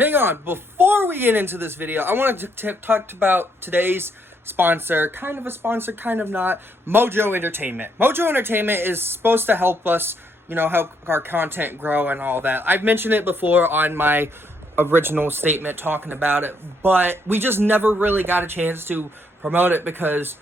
Hang on, before we get into this video, I wanted to talk about today's sponsor, kind of a sponsor, kind of not, Mojo Entertainment. Mojo Entertainment is supposed to help us, help our content grow and all that. I've mentioned it before on my original statement talking about it, but we just never really got a chance to promote it because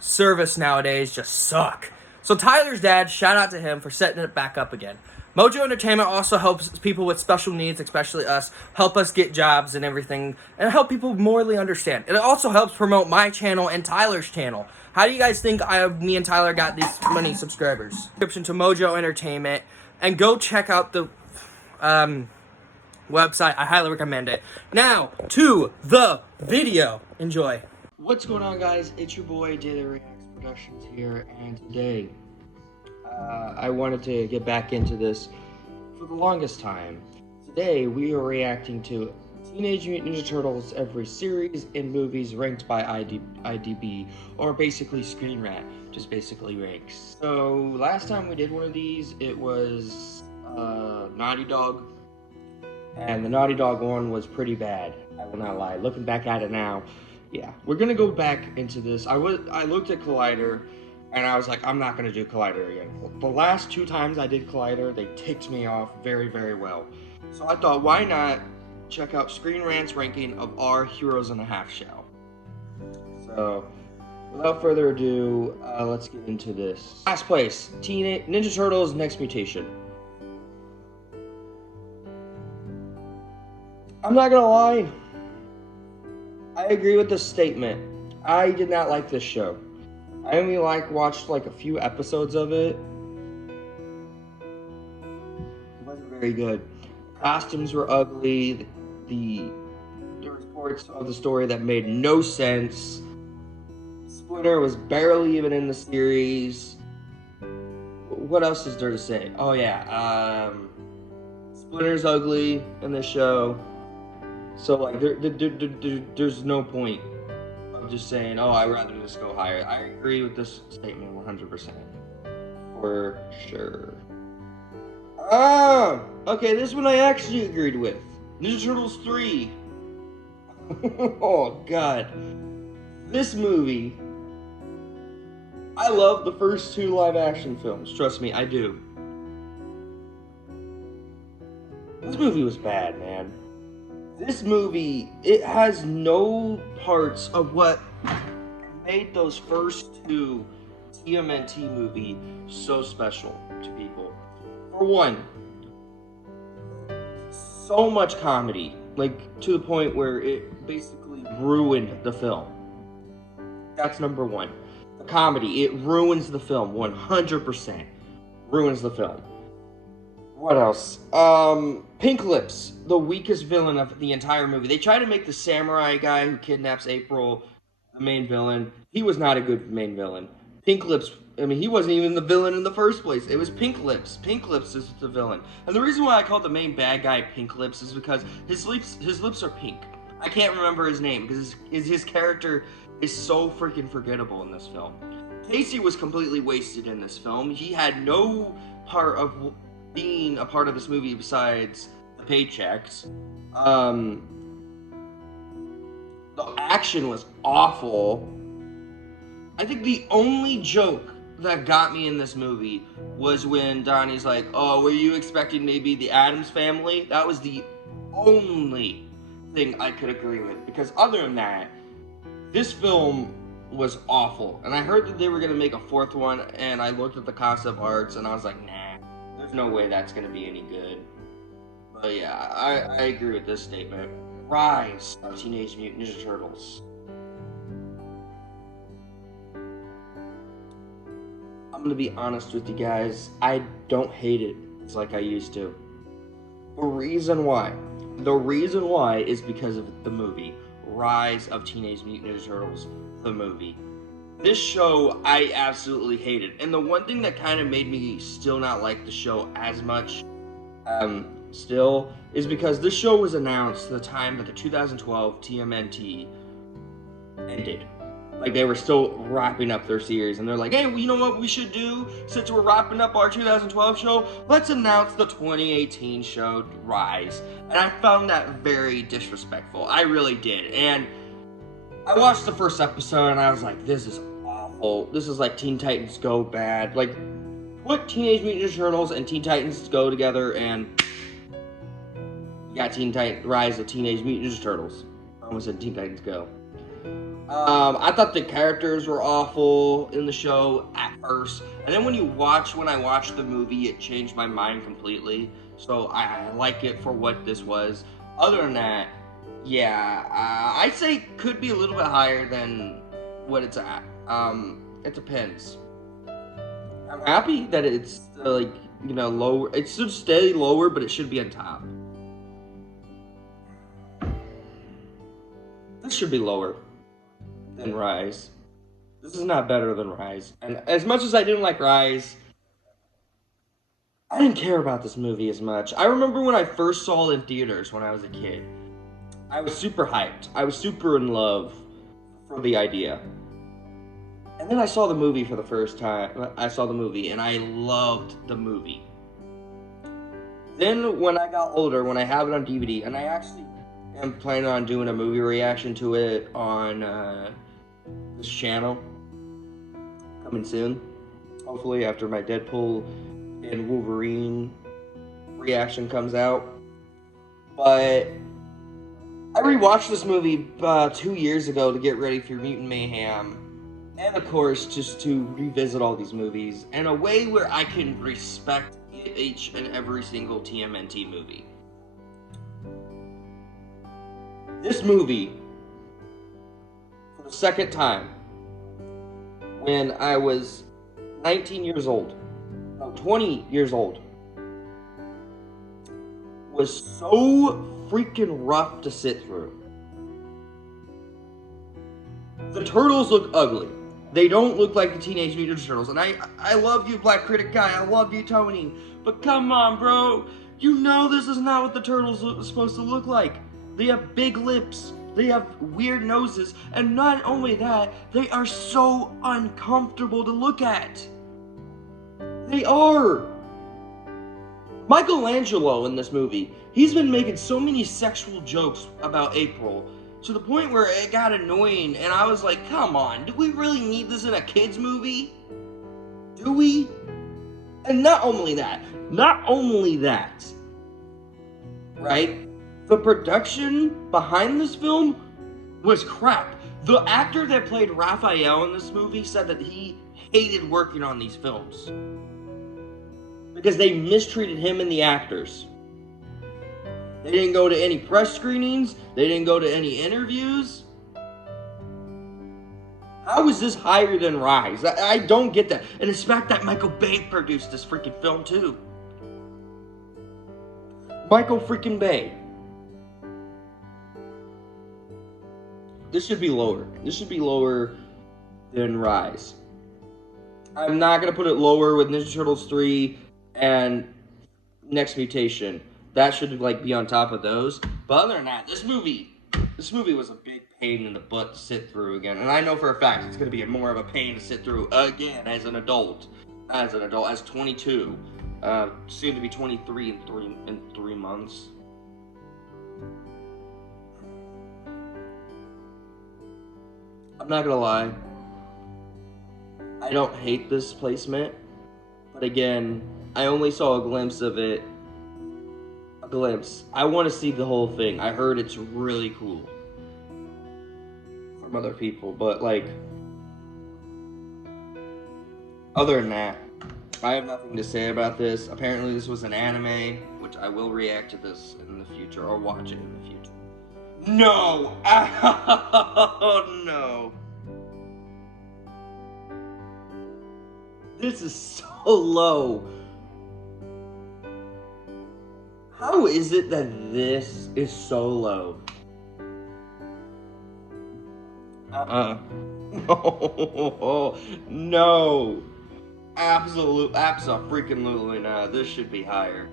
service nowadays just suck. So Tyler's dad, shout out to him for setting it back up again. Mojo Entertainment also helps people with special needs, especially us, help us get jobs and everything, and help people morally understand. It also helps promote my channel and Tyler's channel. How do you guys think me and Tyler got these many subscribers? Subscription to Mojo Entertainment, and go check out the website. I highly recommend it. Now, to the video. Enjoy. What's going on, guys? It's your boy, Daily Reacts Productions here, and today, I wanted to get back into this for the longest time. Today, we are reacting to Teenage Mutant Ninja Turtles every series and movies ranked by IDB, or basically Screen Rant, just basically ranks. So, last time we did one of these, it was Naughty Dog, and the Naughty Dog one was pretty bad, I will not lie. Looking back at it now, yeah, we're gonna go back into this. I looked at Collider, and I was like, I'm not going to do Collider again. The last two times I did Collider, they ticked me off very, very well. So I thought, why not check out Screen Rant's ranking of our Heroes in a Half Shell. So, without further ado, let's get into this. Last place, Teenage Ninja Turtles Next Mutation. I'm not going to lie, I agree with this statement. I did not like this show. I only watched a few episodes of it. It wasn't very good. The costumes were ugly. There was parts of the story that made no sense. Splinter was barely even in the series. What else is there to say? Oh yeah, Splinter's ugly in this show. So there's no point. Just saying, oh, I'd rather just go higher. I agree with this statement 100%. For sure. Ah! Okay, this one I actually agreed with. Ninja Turtles 3. Oh, God. This movie. I love the first two live-action films. Trust me, I do. This movie was bad, man. This movie, it has no parts of what made those first two TMNT movie so special to people. For one, so much comedy, to the point where it basically ruined the film. That's number one. The comedy, it ruins the film, 100%. Ruins the film. What else? Pink Lips, the weakest villain of the entire movie. They try to make the samurai guy who kidnaps April the main villain. He was not a good main villain. Pink Lips, he wasn't even the villain in the first place. It was Pink Lips. Pink Lips is the villain. And the reason why I called the main bad guy Pink Lips is because his lips are pink. I can't remember his name because his character is so freaking forgettable in this film. Casey was completely wasted in this film. He had no part of being a part of this movie besides the paychecks. The action was awful. I think the only joke that got me in this movie was when Donnie's like, oh, were you expecting maybe the Addams Family? That was the only thing I could agree with, because other than that, this film was awful. And I heard that they were going to make a fourth one, and I looked at the concept arts and I was like, nah. There's no way that's going to be any good. But yeah, I agree with this statement. Rise of Teenage Mutant Ninja Turtles. I'm going to be honest with you guys. I don't hate it like I used to. The reason why is because of the movie. Rise of Teenage Mutant Ninja Turtles, the movie. This show, I absolutely hated. And the one thing that kind of made me still not like the show as much, still, is because this show was announced the time that the 2012 TMNT ended. Like, they were still wrapping up their series, and they're like, hey, well, you know what we should do? Since we're wrapping up our 2012 show, let's announce the 2018 show, Rise. And I found that very disrespectful. I really did. And I watched the first episode, and I was like, this is awful. This is like Teen Titans Go bad. Like, put Teenage Mutant Ninja Turtles and Teen Titans Go together, and you got Rise of Teenage Mutant Ninja Turtles. I almost said Teen Titans Go. I thought the characters were awful in the show at first, and then when I watched the movie, it changed my mind completely. So I like it for what this was. Other than that, yeah, I'd say it could be a little bit higher than what it's at. It depends. I'm happy that it's lower. It should stay lower, but it should be on top. This should be lower than Rise. This is not better than Rise. And as much as I didn't like Rise, I didn't care about this movie as much. I remember when I first saw it in theaters when I was a kid. I was super hyped. I was super in love for the idea. And then I saw the movie for the first time. I saw the movie and I loved the movie. Then when I got older, when I have it on DVD, and I actually am planning on doing a movie reaction to it on this channel coming soon, hopefully after my Deadpool and Wolverine reaction comes out. But I rewatched this movie 2 years ago to get ready for Mutant Mayhem, and of course just to revisit all these movies in a way where I can respect each and every single TMNT movie. This movie, for the second time, when I was 19 years old, no, 20 years old, was so freaking rough to sit through. The turtles look ugly. They don't look like the Teenage Mutant Ninja Turtles. And I love you, Black Critic Guy. I love you, Tony. But come on, bro. You know this is not what the turtles are supposed to look like. They have big lips. They have weird noses. And not only that, they are so uncomfortable to look at. They are. Michelangelo in this movie, he's been making so many sexual jokes about April to the point where it got annoying, and I was like, come on, do we really need this in a kid's movie? Do we? And not only that, right? The production behind this film was crap. The actor that played Raphael in this movie said that he hated working on these films because they mistreated him and the actors. They didn't go to any press screenings. They didn't go to any interviews. How is this higher than Rise? I don't get that. And it's the fact that Michael Bay produced this freaking film too. Michael freaking Bay. This should be lower. This should be lower than Rise. I'm not going to put it lower with Ninja Turtles 3 and Next Mutation. That should be on top of those. But other than that, this movie was a big pain in the butt to sit through again. And I know for a fact it's going to be more of a pain to sit through again as an adult. As 22. Soon to be 23 in 3 months. I'm not gonna lie. I don't hate this placement. But again, I only saw a glimpse of it. A glimpse. I want to see the whole thing. I heard it's really cool. From other people. But other than that, I have nothing to say about this. Apparently this was an anime, which I will react to this in the future, or watch it in the future. No! Oh, no. This is so low. How is it that this is so low? No. No. Absolutely not. This should be higher.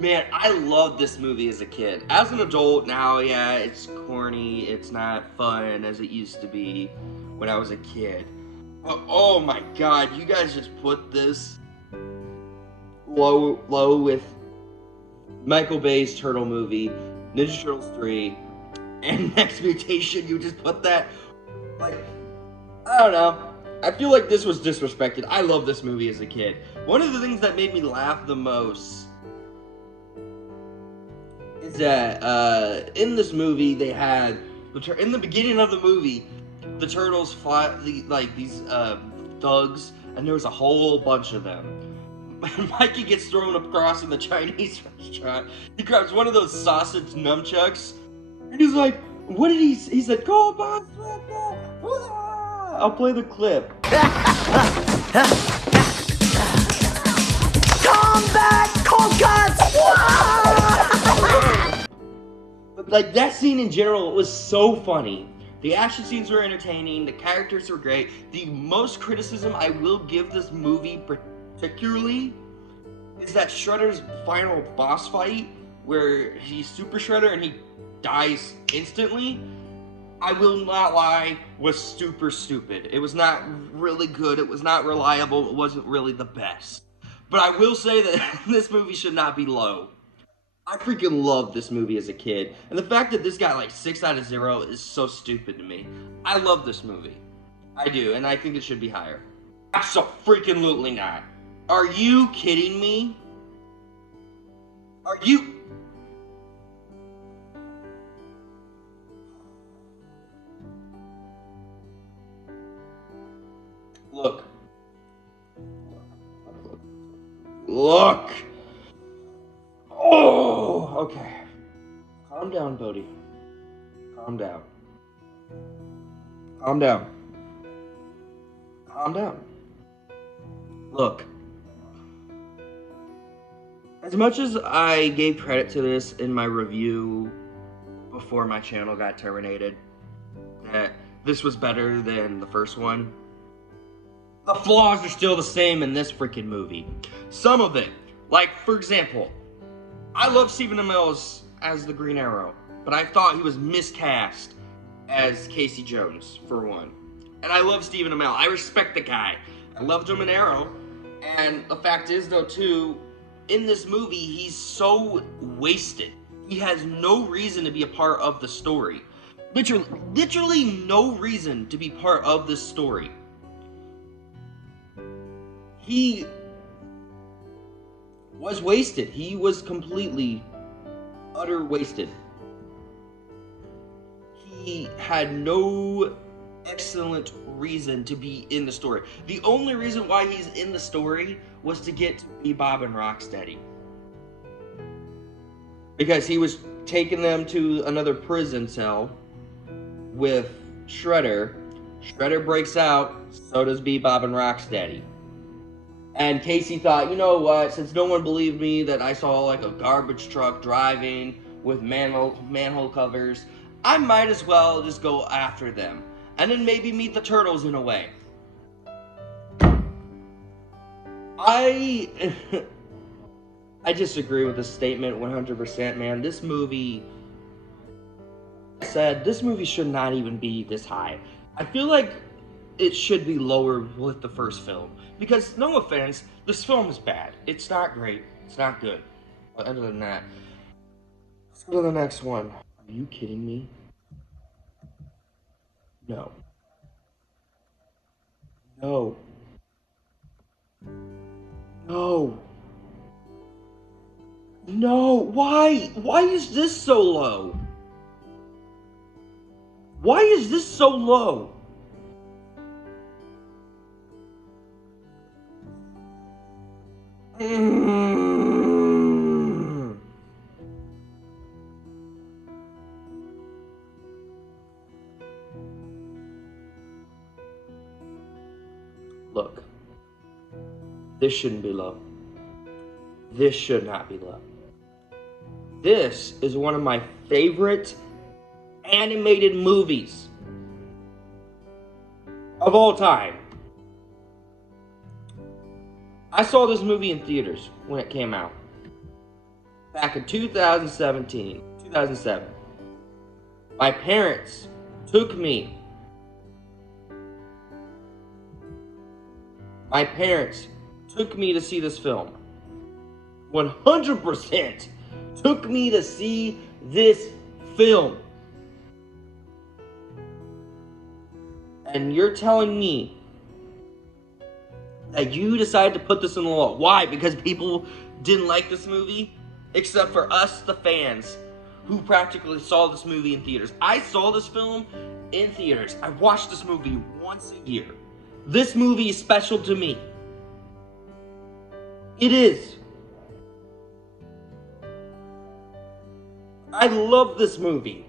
Man, I loved this movie as a kid. As an adult now, yeah, it's corny. It's not fun as it used to be when I was a kid. But oh my god, you guys just put this low with Michael Bay's Turtle movie, Ninja Turtles 3, and Next Mutation. You just put that, like, I don't know. I feel like this was disrespected. I love this movie as a kid. One of the things that made me laugh the most is that in this movie they had in the beginning of the movie the turtles fought these thugs, and there was a whole bunch of them. Mikey gets thrown across in the Chinese restaurant. He grabs one of those sausage nunchucks, and he's like, "What did he?" He said, "Go, boss!" I'll play the clip. Combat Coconuts! But like that scene in general was so funny. The action scenes were entertaining. The characters were great. The most criticism I will give this movie particularly is that Shredder's final boss fight, where he's Super Shredder and he dies instantly. I will not lie, was super stupid. It was not really good. It was not reliable. It wasn't really the best. But I will say that this movie should not be low. I freaking loved this movie as a kid. And the fact that this got like 6 out of 0 is so stupid to me. I love this movie. I do, and I think it should be higher. Absolutely not. Are you kidding me? Are you... Look. Look. Oh, okay. Calm down, Bodhi. Calm down. Calm down. Calm down. Look. As much as I gave credit to this in my review before my channel got terminated, that this was better than the first one, the flaws are still the same in this freaking movie. Some of it, like, for example, I love Stephen Amell as the Green Arrow, but I thought he was miscast as Casey Jones, for one. And I love Stephen Amell. I respect the guy. I loved him in Arrow. And the fact is, though, too, in this movie, he's so wasted. He has no reason to be a part of the story. Literally no reason to be part of this story. He was wasted. He was completely, utter wasted. He had no excellent reason to be in the story. The only reason why he's in the story was to get to Bebop and Rocksteady. Because he was taking them to another prison cell with Shredder. Shredder breaks out, so does Bebop and Rocksteady. And Casey thought, you know what, since no one believed me that I saw like a garbage truck driving with manhole covers, I might as well just go after them. And then maybe meet the turtles in a way. I disagree with this statement 100%, man. This movie should not even be this high. I feel like it should be lower with the first film. Because, no offense, this film is bad. It's not great. It's not good. But other than that, let's go to the next one. Are you kidding me? No. No. No. No. Why? Why is this so low? Why is this so low? Look, this shouldn't be low. This should not be low. This is one of my favorite animated movies of all time. I saw this movie in theaters when it came out. back in 2007. My parents took me. My parents took me to see this film. 100% took me to see this film. And you're telling me that you decided to put this in the law. Why? Because people didn't like this movie? Except for us, the fans, who practically saw this movie in theaters. I saw this film in theaters. I watched this movie once a year. This movie is special to me. It is. I love this movie.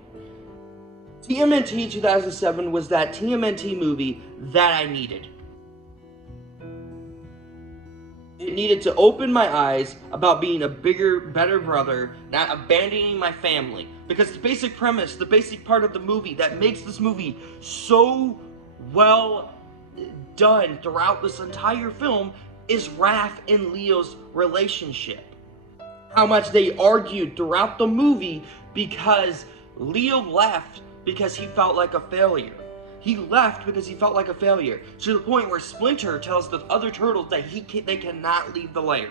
TMNT 2007 was that TMNT movie that I needed. It needed to open my eyes about being a bigger, better brother, not abandoning my family. Because the basic premise, the basic part of the movie that makes this movie so well done throughout this entire film is Raph and Leo's relationship. How much they argued throughout the movie because Leo left because he felt like a failure. He left because he felt like a failure, to the point where Splinter tells the other turtles that they cannot leave the lair.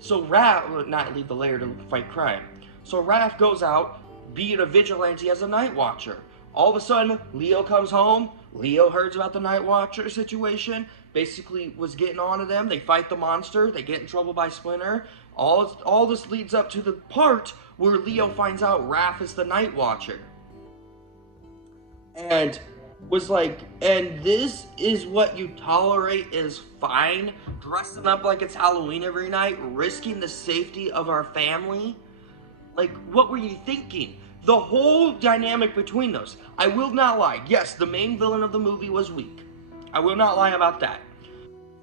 So Raph would not leave the lair to fight crime. So Raph goes out, being a vigilante as a night watcher. All of a sudden, Leo comes home. Leo hears about the night watcher situation. Basically was getting on to them. They fight the monster. They get in trouble by Splinter. All this leads up to the part where Leo finds out Raph is the night watcher. And was like, and this is what you tolerate is fine? Dressing up like it's Halloween every night, risking the safety of our family? Like, what were you thinking? The whole dynamic between those. I will not lie. Yes, the main villain of the movie was weak. I will not lie about that.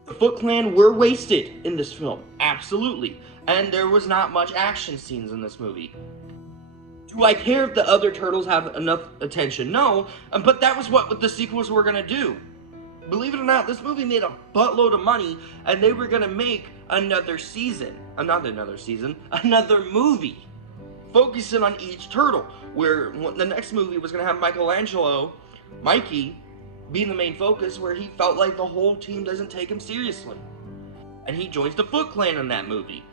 The Foot Clan were wasted in this film. Absolutely. And there was not much action scenes in this movie. Do I care if the other turtles have enough attention? No, but that was what the sequels were gonna do. Believe it or not, this movie made a buttload of money, and they were gonna make another movie, focusing on each turtle, where the next movie was gonna have Mikey, being the main focus, where he felt like the whole team doesn't take him seriously. And he joins the Foot Clan in that movie.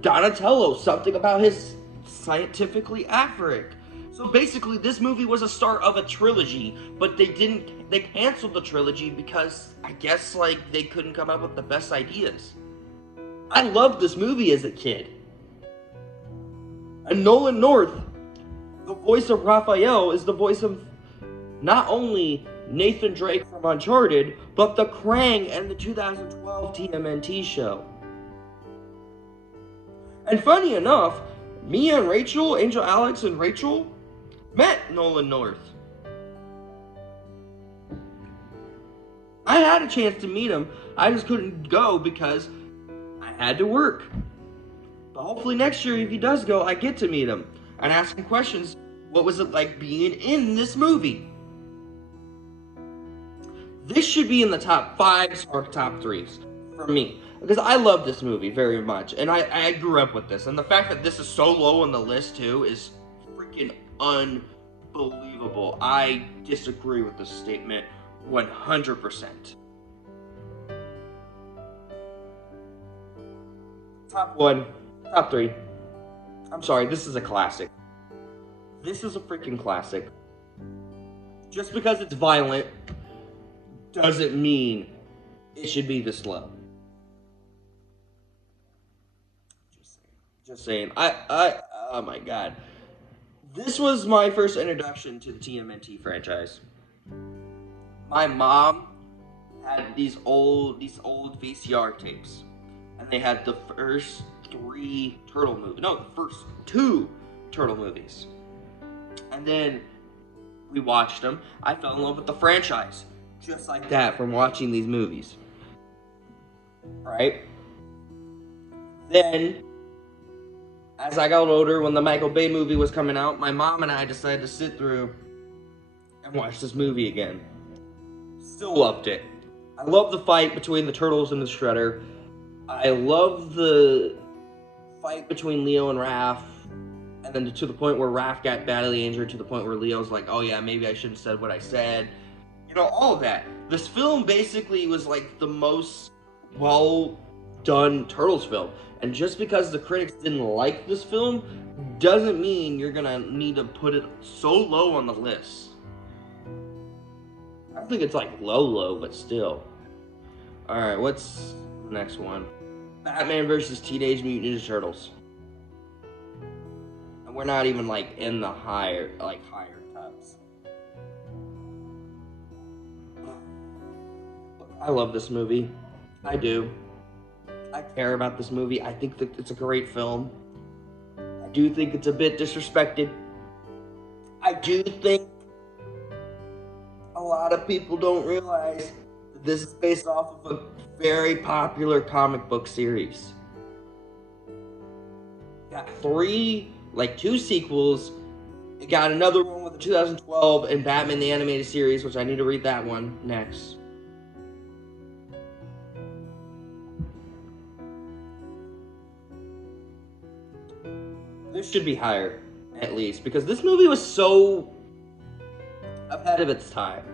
Donatello, something about his scientifically accurate. So basically, this movie was a start of a trilogy, but they canceled the trilogy because I guess like they couldn't come up with the best ideas. I loved this movie as a kid. And Nolan North, the voice of Raphael, is the voice of not only Nathan Drake from Uncharted, but the Krang and the 2012 TMNT show. And funny enough, me and Rachel, Angel Alex and Rachel, met Nolan North. I had a chance to meet him. I just couldn't go because I had to work. But hopefully next year, if he does go, I get to meet him and ask him questions. What was it like being in this movie? This should be in the top 5 or top 3s for me. Because I love this movie very much, and I grew up with this. And the fact that this is so low on the list, too, is freaking unbelievable. I disagree with this statement 100%. Top 1, top 3. I'm sorry, this is a classic. This is a freaking classic. Just because it's violent doesn't mean it should be this low. Just saying. Oh my god. This was my first introduction to the TMNT franchise. My mom had these old VCR tapes. And they had the first 3 turtle movies. No, the first 2 turtle movies. And then we watched them. I fell in love with the franchise. Just like that from watching these movies. Right? Then, as I got older, when the Michael Bay movie was coming out, my mom and I decided to sit through and watch this movie again. Still loved it. I love the fight between the Turtles and the Shredder. I love the fight between Leo and Raph, and then to the point where Raph got badly injured, to the point where Leo's like, oh yeah, maybe I shouldn't have said what I said. You know, all of that. This film basically was like the most well-done Turtles film. And just because the critics didn't like this film, doesn't mean you're gonna need to put it so low on the list. I think it's like low, but still. Alright, what's the next one? Batman versus Teenage Mutant Ninja Turtles. And we're not even like in the higher cuts. I love this movie. I do. I care about this movie. I think that it's a great film. I do think it's a bit disrespected. I do think a lot of people don't realize that this is based off of a very popular comic book series. Got two sequels. It got another one with the 2012 and Batman the Animated Series, which I need to read that one next. This should be higher, at least, because this movie was so ahead of its time.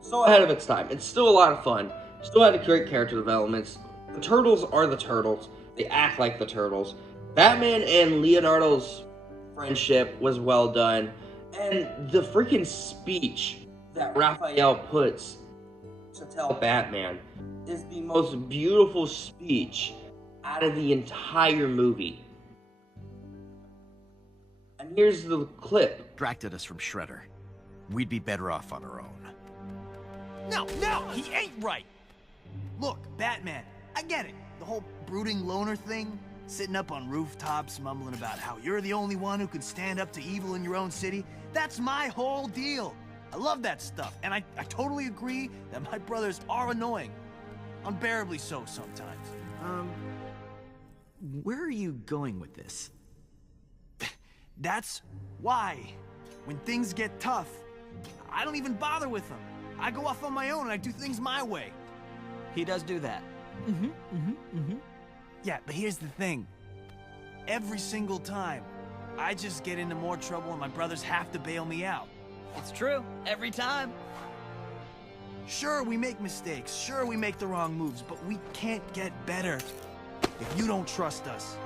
It's still a lot of fun. Still had great character developments. The Turtles are the Turtles. They act like the Turtles. Batman and Leonardo's friendship was well done. And the freaking speech that Raphael puts to tell Batman is the most beautiful speech out of the entire movie. And here's the clip. Distracted us from Shredder. We'd be better off on our own. No, he ain't right. Look, Batman, I get it. The whole brooding loner thing, sitting up on rooftops mumbling about how you're the only one who can stand up to evil in your own city. That's my whole deal. I love that stuff, and I totally agree that my brothers are annoying. Unbearably so sometimes. Where are you going with this? That's why, when things get tough, I don't even bother with them. I go off on my own and I do things my way. He does do that. Yeah, but here's the thing. Every single time, I just get into more trouble and my brothers have to bail me out. It's true. Every time. Sure, we make mistakes. Sure, we make the wrong moves, but we can't get better if you don't trust us.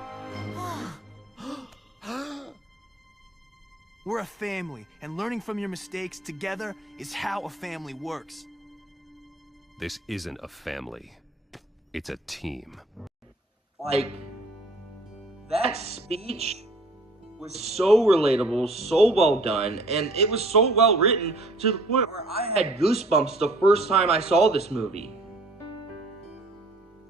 We're a family, and learning from your mistakes together is how a family works. This isn't a family. It's a team. Like, that speech was so relatable, so well done, and it was so well written to the point where I had goosebumps the first time I saw this movie.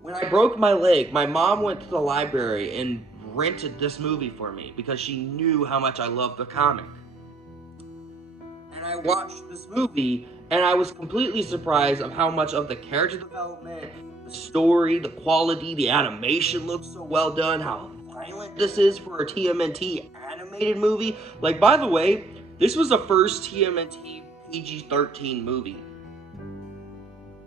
When I broke my leg, my mom went to the library and rented this movie for me because she knew how much I loved the comic. And I watched this movie and I was completely surprised of how much of the character development, the story, the quality, the animation looks so well done, how violent this is for a TMNT animated movie. Like, by the way, this was the first TMNT PG-13 movie.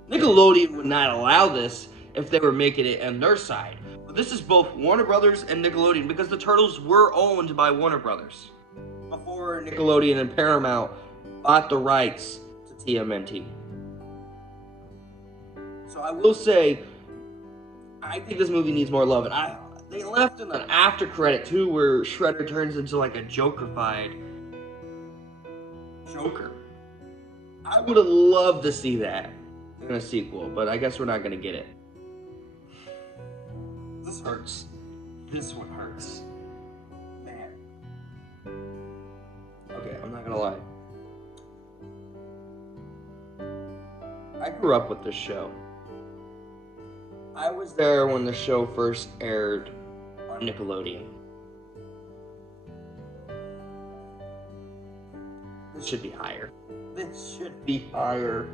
Nickelodeon would not allow this if they were making it on their side. This is both Warner Brothers and Nickelodeon because the Turtles were owned by Warner Brothers before Nickelodeon and Paramount bought the rights to TMNT. So I will say, I think this movie needs more love. And they left in an after credit too where Shredder turns into like a Joker-fied Joker. I would have loved to see that in a sequel, but I guess we're not going to get it. This hurts. This one hurts. Man. Okay, I'm not gonna lie. I grew up with this show. I was there when the show first aired on Nickelodeon. This should be higher. This should be higher.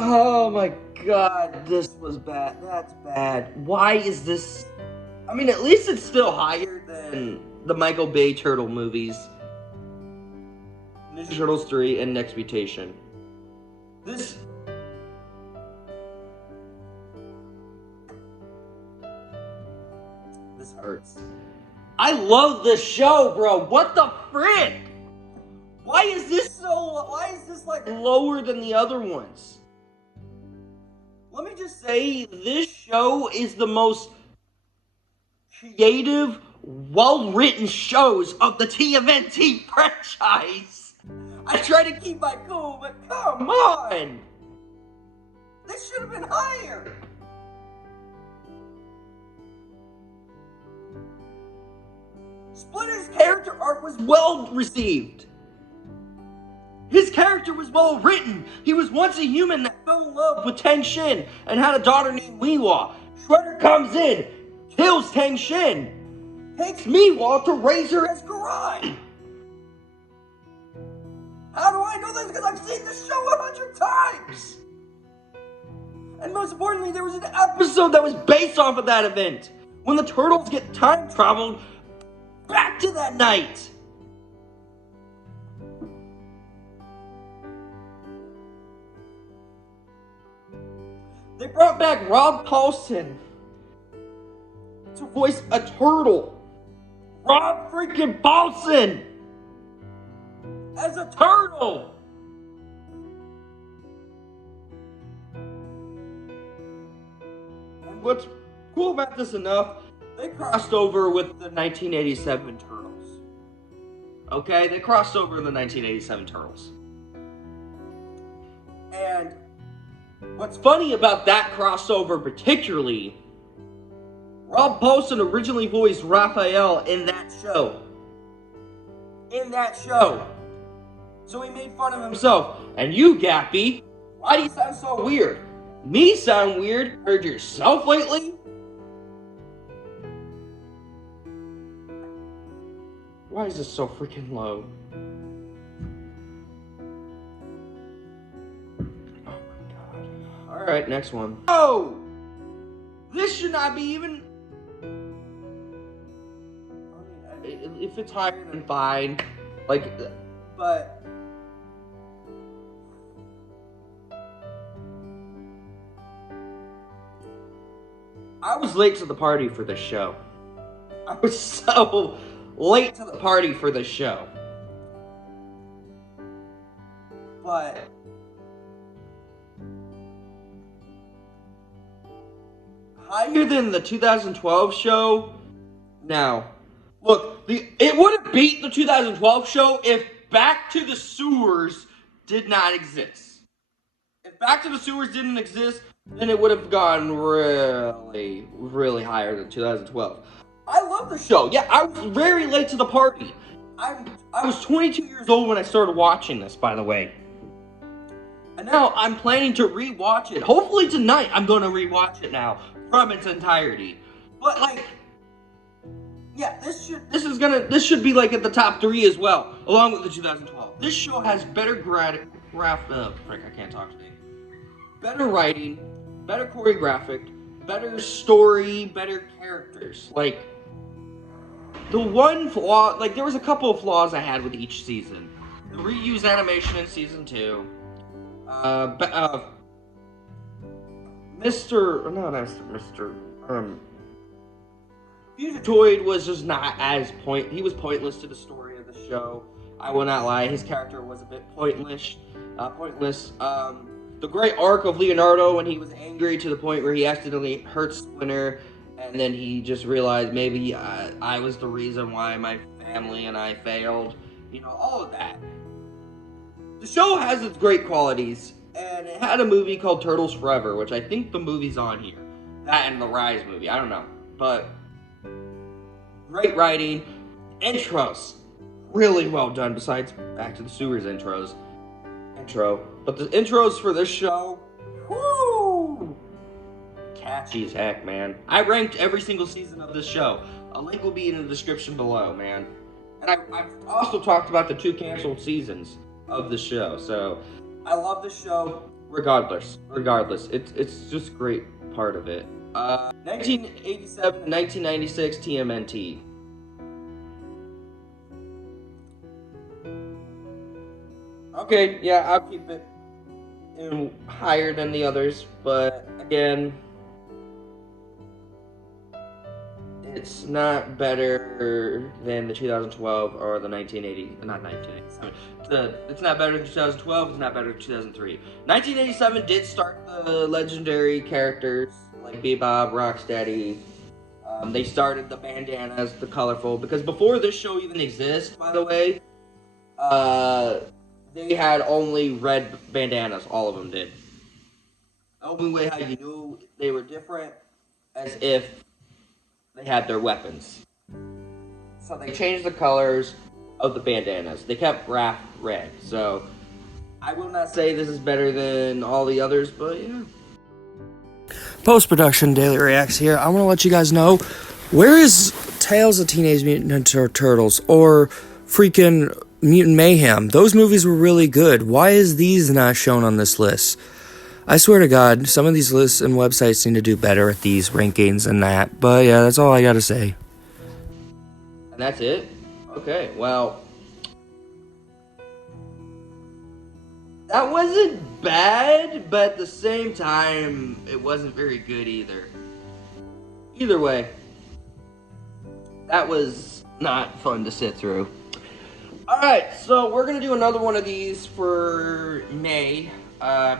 Oh my god, this was bad. That's bad. Why is this I mean, at least it's still higher than the Michael Bay Turtle movies. Ninja Turtles 3 and Next Mutation. This hurts. I love this show, bro. What the frick? Why is this like lower than the other ones? Let me just say, this show is the most creative, well-written shows of the TMNT franchise. I try to keep my cool, but come on! This should have been higher! Splinter's character arc was well received. His character was well written. He was once a human that fell in love with Tang Shin and had a daughter named Miwa. Shredder comes in, kills Tang Shin, takes Miwa to raise her as Karai. How do I know this? Because I've seen this show 100 times. And most importantly, there was an episode that was based off of that event. When the turtles get time traveled back to that night. They brought back Rob Paulsen to voice a turtle. Rob freaking Paulsen as a turtle. And what's cool about this enough, they crossed over with the 1987 Turtles. Okay, they crossed over the 1987 Turtles. And what's funny about that crossover particularly, Rob Paulsen originally voiced Raphael in that show. So he made fun of himself. And you, Gappy, why do you sound so weird? Me sound weird? Heard yourself lately? Why is this so freaking low? Oh my god. Alright, next one. Oh! This should not be even... I mean, if it's higher than fine. Like, but... I was late to the party for this show. I was so late to the party for this show. But higher than the 2012 show? Now, look, it would have beat the 2012 show if Back to the Sewers did not exist. If Back to the Sewers didn't exist, then it would have gone really, really higher than 2012. I love the show. Yeah, I was very late to the party. I was 22 years old when I started watching this, by the way. And now I'm planning to rewatch it. Hopefully tonight I'm going to rewatch it now from its entirety. But like, yeah, this should be like at the top 3 as well, along with the 2012. This show has better better writing, better choreographic, better story, better characters. Like, the one flaw, like, there was a couple of flaws I had with each season. The reused animation in season 2. Fugitoid was just not as he was pointless to the story of the show. I will not lie, his character was a bit pointless. The great arc of Leonardo when he was angry to the point where he accidentally hurt Splinter, and then he just realized maybe I was the reason why my family and I failed. You know, all of that. The show has its great qualities, and it had a movie called Turtles Forever, which I think the movie's on here. That and the Rise movie, I don't know. But great writing, intros, really well done, besides Back to the Sewers intro. But the intros for this show, whoo, catchy as heck, man. I ranked every single season of this show. A link will be in the description below, man. And I've also talked about the 2 canceled seasons of the show. So I love the show regardless. It's just a great part of it. 1987 to 1996 TMNT. Okay, yeah, I'll keep it higher than the others, but again, it's not better than the 2012 or the 1980, not 1987. It's not better than 2012, it's not better than 2003. 1987 did start the legendary characters like Bebop, Rocksteady. They started the bandanas, the colorful, because before this show even exists, by the way, they had only red bandanas, all of them did. The only way how you knew they were different, as if they had their weapons. So they changed the colors of the bandanas. They kept Raph red. So I will not say this is better than all the others, but yeah. Post-production Daily Reacts here. I want to let you guys know, where is Tales of Teenage Mutant Ninja Turtles or freaking Mutant Mayhem? Those movies were really good. Why is these not shown on this list? I swear to God, some of these lists and websites need to do better at these rankings and that. But yeah, that's all I gotta say. And that's it? Okay, well, that wasn't bad, but at the same time, it wasn't very good either. Either way, that was not fun to sit through. Alright, so we're gonna do another one of these for May.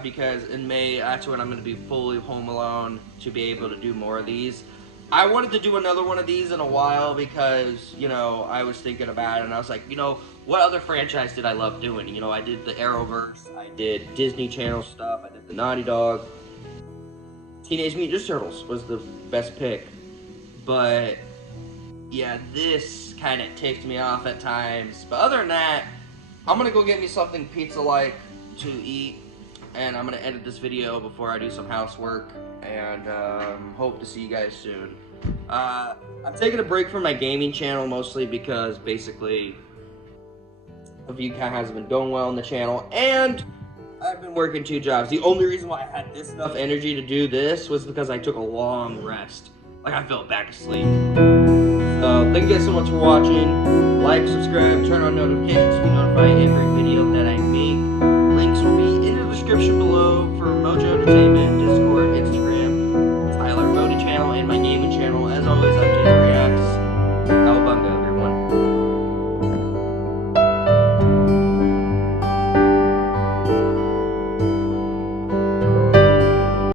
Because in May, that's when I'm going to be fully home alone to be able to do more of these. I wanted to do another one of these in a while because, you know, I was thinking about it and I was like, you know, what other franchise did I love doing? You know, I did the Arrowverse, I did Disney Channel stuff, I did the Naughty Dog. Teenage Mutant Ninja Turtles was the best pick. But, yeah, this kind of ticked me off at times. But other than that, I'm going to go get me something pizza-like to eat. And I'm going to edit this video before I do some housework, and hope to see you guys soon. I'm taking a break from my gaming channel, mostly because basically a view count hasn't been going well on the channel, and I've been working 2 jobs. The only reason why I had this enough energy to do this was because I took a long rest. Like, I fell back asleep. So, thank you guys so much for watching. Like, subscribe, turn on notifications to be notified every video that I make. Links will be in the description below for Mojo Entertainment.